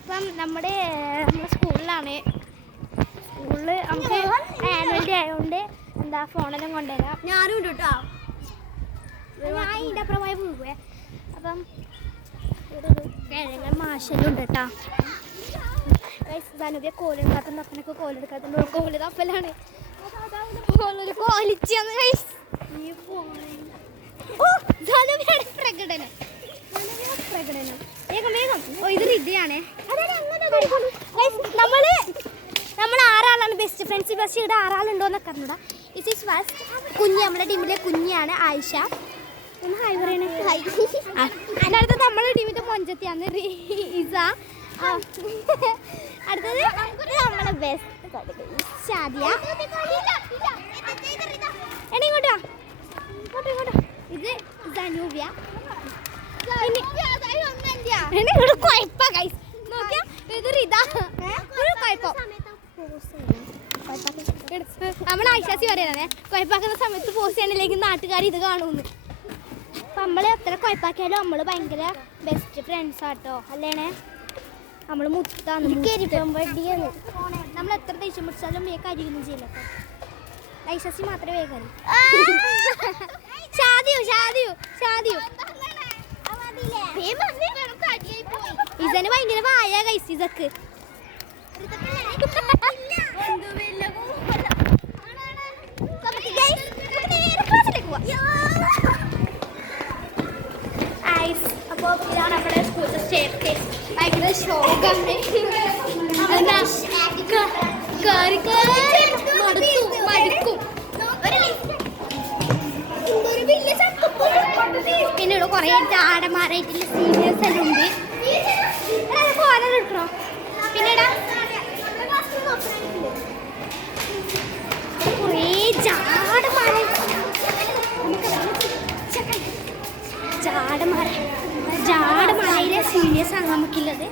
അപ്പം നമ്മുടെ സ്കൂളിലാണ്. സ്കൂളിൽ നമുക്ക് ആനുവൽ ഡേ ആയതുകൊണ്ട് എന്താ ഫോണെല്ലാം കൊണ്ടുവരാം. ഞാനും ഉണ്ട് കേട്ടോ. ഞാൻ ഇതിൻ്റെ അപ്പുറമായി പോവേ. അപ്പം കിഴങ്ങൻ മാഷെല്ലാം ഉണ്ട് കേട്ടോ. ധനുവിയെ കോലെടുക്കാത്ത അപ്പനൊക്കെ കോലെടുക്കാത്ത കോല് തപ്പലാണ്. കോലിച്ചാന്ന് പ്രകടനം വേഗം വേഗം. ഓ ഇത് റിദ്യയാണേ. നമ്മൾ ആറാളാണ് ബെസ്റ്റ് ഫ്രണ്ട്സ്. ബസ് ഇവിടെ ആറാളുണ്ടോന്നൊക്കെ അറിഞ്ഞൂടാ. ഇറ്റ് ഈസ് ഫസ്റ്റ് കുഞ്ഞ്, നമ്മുടെ ടീമിലെ കുഞ്ഞാണ് ആയിഷ. ഒന്ന് ഹായ് പറയണേ. അടുത്തത് നമ്മുടെ ടീമിന്റെ മൊഞ്ചത്തിയാണ് ഇസ. അടുത്തത് നമ്മുടെ ബെസ്റ്റ് ഷാദിയ. ഇങ്ങോട്ടാ ഇത് ധനുവ്യ. ഇത് റിത. നമ്മൾ ആയിഷാസി പറയണേ കുഴപ്പാക്കുന്ന സമയത്ത് പോസ്റ്റ് ചെയ്യണില്ലെങ്കിൽ നാട്ടുകാർ ഇത് കാണുമെന്ന്. അപ്പം നമ്മൾ എത്ര കുഴപ്പാക്കിയാലും നമ്മൾ ഭയങ്കര ബെസ്റ്റ് ഫ്രണ്ട്സ് ആട്ടോ അല്ലേണേ. നമ്മൾ മുത്താണ് വടിയാണ്. നമ്മൾ എത്ര ദേഷ്യം പിടിച്ചാലും വേഗം അരിയൊന്നും ചെയ്യില്ല. ഐശാസി മാത്രമേ വേഗം ഇസന് ഭയങ്കര വായ കൈസ്. ഇതൊക്കെ അപ്പോൾ ഇതാണ് നമ്മുടെ സ്കൂളിലെ സ്റ്റേറ്റ്. ഭയങ്കര ഷോക്കാണ്. മടുക്കും. പിന്നെ ഇവിടെ കുറേ ചാടന്മാരായിട്ടുള്ള സീനിയേഴ്സ് എല്ലാം ഉണ്ട്. കിട്ടണോ പിന്നെ കുറേ ജാടമാരയിലെ സീനിയേഴ്സ് ആണ് നമുക്കുള്ളത്.